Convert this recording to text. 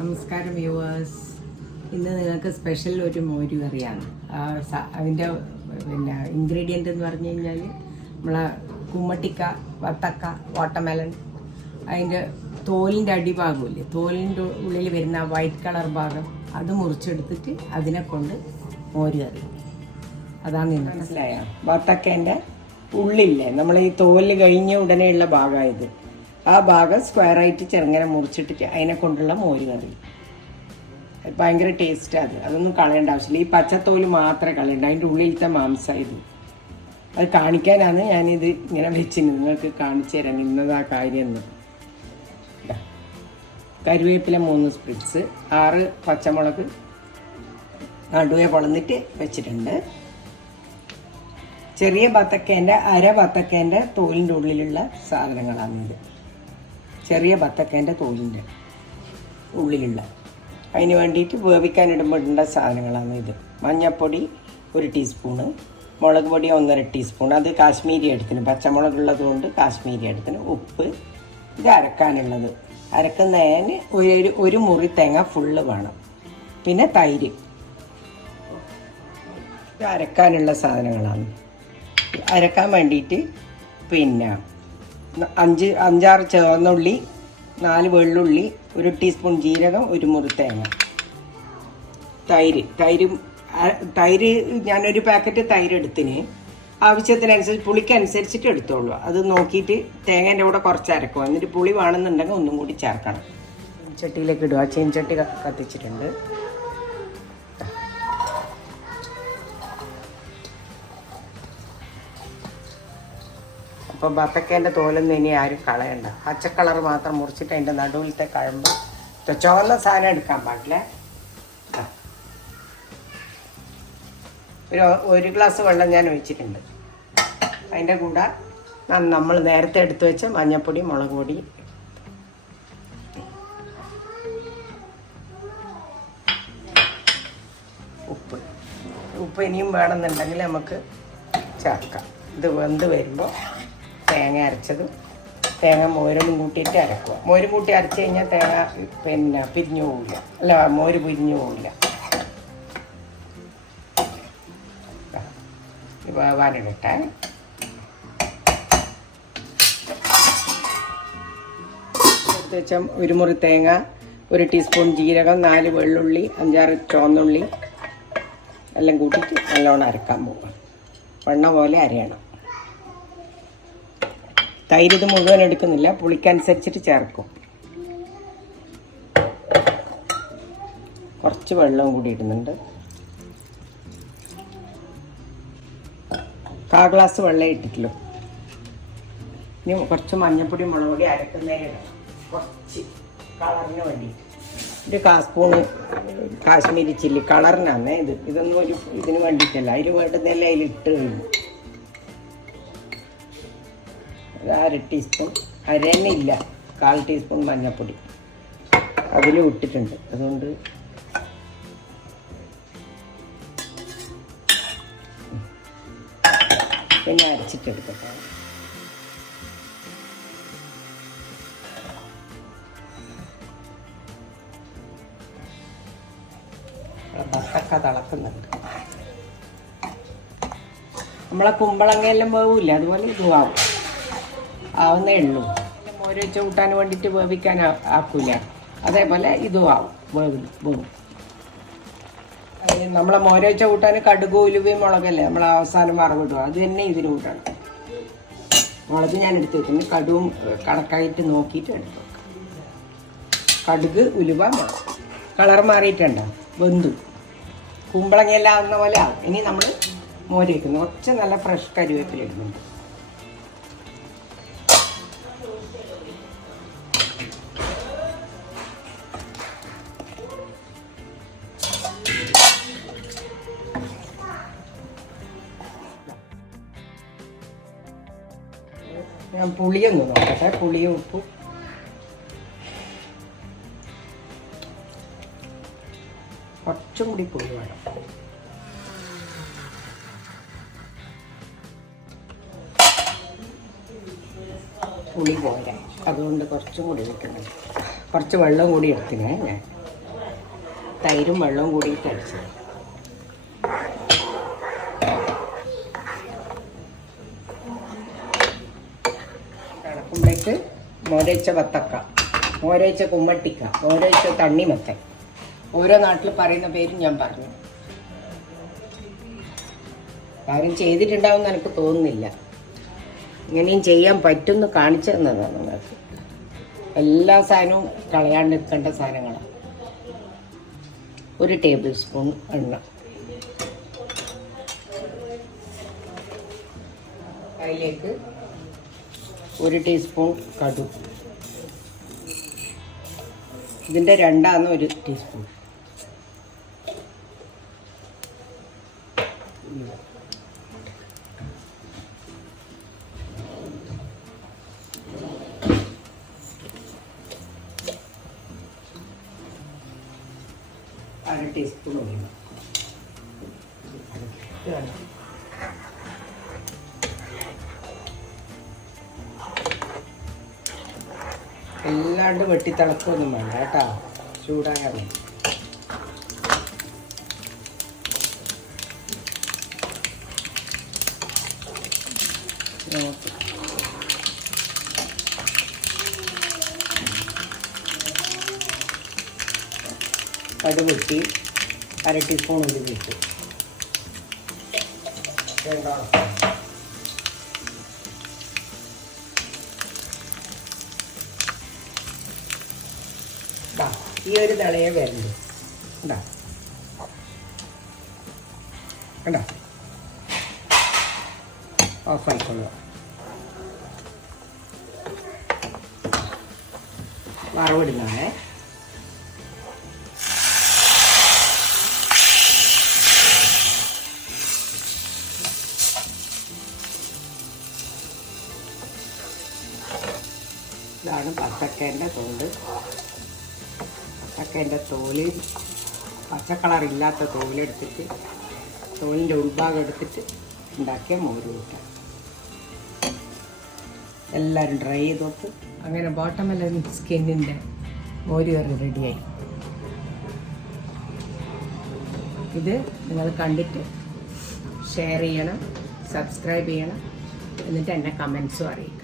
നമസ്കാരം വ്യൂവേഴ്സ്. ഇന്ന് നിങ്ങൾക്ക് സ്പെഷ്യൽ ഒരു മോര് കറിയാണ്. അതിൻ്റെ പിന്നെ ഇൻഗ്രീഡിയൻ്റ് എന്ന് പറഞ്ഞു കഴിഞ്ഞാൽ നമ്മളെ കുമ്മട്ടിക്ക, വത്തക്ക, വാട്ടർമെലൺ, അതിൻ്റെ തോലിൻ്റെ അടിഭാഗമില്ലേ, തോലിൻ്റെ ഉള്ളിൽ വരുന്ന വൈറ്റ് കളർ ഭാഗം അത് മുറിച്ചെടുത്തിട്ട് അതിനെ കൊണ്ട് മോര് കറി. അതാണ് ഇന്ന്. മനസ്സിലായോ? വത്തക്കേൻ്റെ ഉള്ളില്ലേ, നമ്മൾ ഈ തോല് കഴിഞ്ഞ ഉടനെയുള്ള ഭാഗമായത്, ആ ഭാഗം സ്ക്വയറായിട്ട് ചെറുങ്ങനെ മുറിച്ചിട്ടിട്ട് അതിനെ കൊണ്ടുള്ള മോര് കറി. ഭയങ്കര ടേസ്റ്റാണ്. അതൊന്നും കളയേണ്ട ആവശ്യമില്ല. ഈ പച്ചത്തോല് മാത്രമേ കളയണ്ട, അതിൻ്റെ ഉള്ളിലത്തെ മാംസമായത്. അത് കാണിക്കാനാണ് ഞാനിത് ഇങ്ങനെ വെച്ചിന്, നിങ്ങൾക്ക് കാണിച്ചു തരാൻ ഇന്നതാ കാര്യം എന്ന്. കരുവേപ്പില 3 സ്പ്രിറ്റ്സ്, 6 പച്ചമുളക് നടുവെ പൊളന്നിട്ട് വെച്ചിട്ടുണ്ട്. ചെറിയ ബത്തക്കേൻ്റെ അര ബത്തക്കേൻ്റെ തോലിൻ്റെ ഉള്ളിലുള്ള സാധനങ്ങളാണിത്. ചെറിയ ബത്തക്കേൻ്റെ തോലിൻ്റെ ഉള്ളിലുള്ള, അതിന് വേണ്ടിയിട്ട് വേവിക്കാനിടുമ്പോൾ ഇടേണ്ട സാധനങ്ങളാണ് ഇത്. മഞ്ഞൾപ്പൊടി 1 ടീസ്പൂണ്, മുളക് പൊടി 1.5 ടീസ്പൂൺ, അത് കാശ്മീരി എടുത്തിന്, പച്ചമുളകുള്ളത് കൊണ്ട് കാശ്മീരി എടുത്തിന്. ഉപ്പ്, ഇത് അരക്കാനുള്ളത്. അരക്കുന്നതിന് ഒരു മുറി തേങ്ങ ഫുള്ള് വേണം. പിന്നെ തൈര്. ഇത് അരക്കാനുള്ള സാധനങ്ങളാണ്. അരക്കാൻ വേണ്ടിയിട്ട് പിന്നെ 5-6 ചുവന്നുള്ളി, 4 വെള്ളുള്ളി, 1 ടീസ്പൂൺ ജീരകം, 1 മുറി തേങ്ങ. തൈര് ഞാനൊരു പാക്കറ്റ് തൈര് എടുത്തിന്. ആവശ്യത്തിനനുസരിച്ച് പുളിക്കനുസരിച്ചിട്ട് എടുത്തോളൂ. അത് നോക്കിയിട്ട് തേങ്ങേൻ്റെ കൂടെ കുറച്ച് അരക്കും. എന്നിട്ട് പുളി വേണമെന്നുണ്ടെങ്കിൽ ഒന്നും കൂടി ചേർക്കണം. ചട്ടിയിലേക്ക് ഇടുക. ചീൻചട്ടി കത്തിച്ചിട്ടുണ്ട്. അപ്പോൾ ബത്തക്കേൻ്റെ തോലൊന്നും ഇനി ആരും കളയണ്ട. പച്ചക്കളർ മാത്രം മുറിച്ചിട്ട് അതിൻ്റെ നടുവിലത്തെ കഴമ്പ്, ചുവന്ന സാധനം എടുക്കാൻ പാടില്ല. ഒരു ഗ്ലാസ് വെള്ളം ഞാൻ ഒഴിച്ചിട്ടുണ്ട്. അതിൻ്റെ കൂടെ നമ്മൾ നേരത്തെ എടുത്തു വെച്ച മഞ്ഞൾപ്പൊടി, മുളക് പൊടി, ഉപ്പ് ഇനിയും വേണമെന്നുണ്ടെങ്കിൽ നമുക്ക് ചേർക്കാം. ഇത് വെന്ത് വരുമ്പോൾ തേങ്ങ അരച്ചത്, തേങ്ങ മോരും കൂട്ടിയിട്ട് അരക്കുക. മോരും കൂട്ടി അരച്ച് കഴിഞ്ഞാൽ തേങ്ങ പിന്നെ പിരിഞ്ഞു പോവില്ല, അല്ല മോര് പിരിഞ്ഞു പോവില്ല. വേവാനിടട്ടെ. എടുത്ത് വെച്ച 1 മുറി തേങ്ങ, 1 ടീസ്പൂൺ ജീരകം, 4 വെള്ളുള്ളി, 5-6 ചുവന്നുള്ളി എല്ലാം കൂട്ടിയിട്ട് നല്ലോണം അരക്കാൻ പോകും. വെണ്ണ പോലെ അരയണം. തൈര് ഇത് മുഴുവൻ എടുക്കുന്നില്ല, പുളിക്കനുസരിച്ചിട്ട് ചേർക്കും. കുറച്ച് വെള്ളവും കൂടി ഇടുന്നുണ്ട്. 1/4 ഗ്ലാസ് വെള്ളം ഇട്ടിട്ടുള്ളൂ. ഇനി കുറച്ച് മഞ്ഞൾപ്പൊടി, മുളക് പൊടി അരക്കുന്നതിന് കുറച്ച് കളറിന് വേണ്ടിയിട്ട്. 1/4 സ്പൂണ് കാശ്മീരി ചില്ലി കളറിനാണ് ഇത്. ഇതൊന്നും ഇതിന് വേണ്ടിയിട്ടല്ല, അതിന് വേണ്ടുന്നതല്ല അതിലിട്ട് കഴിഞ്ഞു. 1/2 ടീസ്പൂൺ, അരന്നില്ല, 1/4 ടീസ്പൂൺ മഞ്ഞൾപ്പൊടി അതിലും ഇട്ടിട്ടുണ്ട്. അതുകൊണ്ട് പിന്നെ അരച്ചിട്ടെടുക്കട്ടെ. ബത്തക്ക തിളക്കുന്നുണ്ട്. നമ്മളെ കുമ്പളങ്ങയെല്ലാം വേവില്ല, അതുപോലെ ഇതും ആവുന്നേ ഉള്ളൂ. മോര് വെച്ച് കൂട്ടാൻ വേണ്ടിയിട്ട് വേവിക്കാൻ ആക്കൂല, അതേപോലെ ഇതും ആവും, വേവും. നമ്മളെ മോര് വെച്ച കൂട്ടാൻ കടുക്, ഉലുവയും മുളകല്ലേ നമ്മൾ അവസാനം വറവിടുക, അത് തന്നെ ഇതിന് കൂട്ടണം. മുളക് ഞാൻ എടുത്ത് വെക്കുന്നു, കടുവും കണക്കായിട്ട് നോക്കിയിട്ട് എടുത്തു വെക്കാം. കടുക്, ഉലുവ, മുളക്. കളർ മാറിയിട്ടുണ്ടോ? വെന്തു. കുമ്പളങ്ങയെല്ലാം ആവുന്ന പോലെ ആവും. ഇനി നമ്മൾ മോര് വയ്ക്കുന്നു. കുറച്ച് നല്ല ഫ്രഷ് കരുവേപ്പില ഇടുന്നുണ്ട്. ഞാൻ പുളിയൊന്ന് നോക്കട്ടെ. പുളിയും ഉപ്പും കുറച്ചും കൂടി പുളി വേണം. പുളി പോരാ, അതുകൊണ്ട് കുറച്ചും കൂടി വെക്കണം. കുറച്ച് വെള്ളം കൂടി എടുത്തിനെ ഞാൻ. തൈരും വെള്ളവും കൂടി അടിച്ചത്. തിളക്കുമ്പോഴേക്ക് മോരയിച്ച വത്തക്ക, മോരയിച്ച കുമ്മട്ടിക്ക, മോരയിച്ച തണ്ണിമത്തൻ, ഓരോ നാട്ടിൽ പറയുന്ന പേരും ഞാൻ പറഞ്ഞു. കാര്യം ചെയ്തിട്ടുണ്ടാവും എന്ന് എനിക്ക് തോന്നുന്നില്ല. ഇങ്ങനെയും ചെയ്യാൻ പറ്റുമെന്ന് കാണിച്ചു തന്നതാണ് നിങ്ങൾക്ക്. എല്ലാ സാധനവും കളയാണ്ട് നിൽക്കേണ്ട സാധനങ്ങളാണ്. 1 ടേബിൾ സ്പൂൺ എണ്ണ, അതിലേക്ക് 1 ടീസ്പൂൺ കടുക്, ഇതിൻ്റെ 1 ടീസ്പൂൺ. അര ടീസ്പൂൺ വേണം. എല്ലാണ്ട് വെട്ടി തിളക്കൊന്നും വേണ്ട കേട്ടോ, ചൂടായാൽ മതി. കടുക് പൊട്ടി, അര ടീസ്പൂൺ ഉലുവ ഇട്ടു. ഈ ഒരു തിളയെ വരുന്നു കണ്ടോ, കണ്ടോ, ഓഫായിക്കൊള്ളുക. വറവിടുന്നതാണേ. ഇതാണ് പച്ചക്കേൻ്റെ തോല്. പച്ചക്കേൻ്റെ തോല്, പച്ചക്കളറില്ലാത്ത തോലെടുത്തിട്ട്, തോലിൻ്റെ ഉൾഭാഗം എടുത്തിട്ട് ഉണ്ടാക്കിയ മോര് കൂട്ടാം. എല്ലാവരും ട്രൈ ചെയ്ത് നോക്ക്. അങ്ങനെ വാട്ടർമെലൺ സ്കിന്നിൻ്റെ മോര് കറി റെഡിയായി. ഇത് നിങ്ങൾ കണ്ടിട്ട് ഷെയർ ചെയ്യണം, സബ്സ്ക്രൈബ് ചെയ്യണം, എന്നിട്ട് എന്നെ കമൻസും അറിയിക്കും.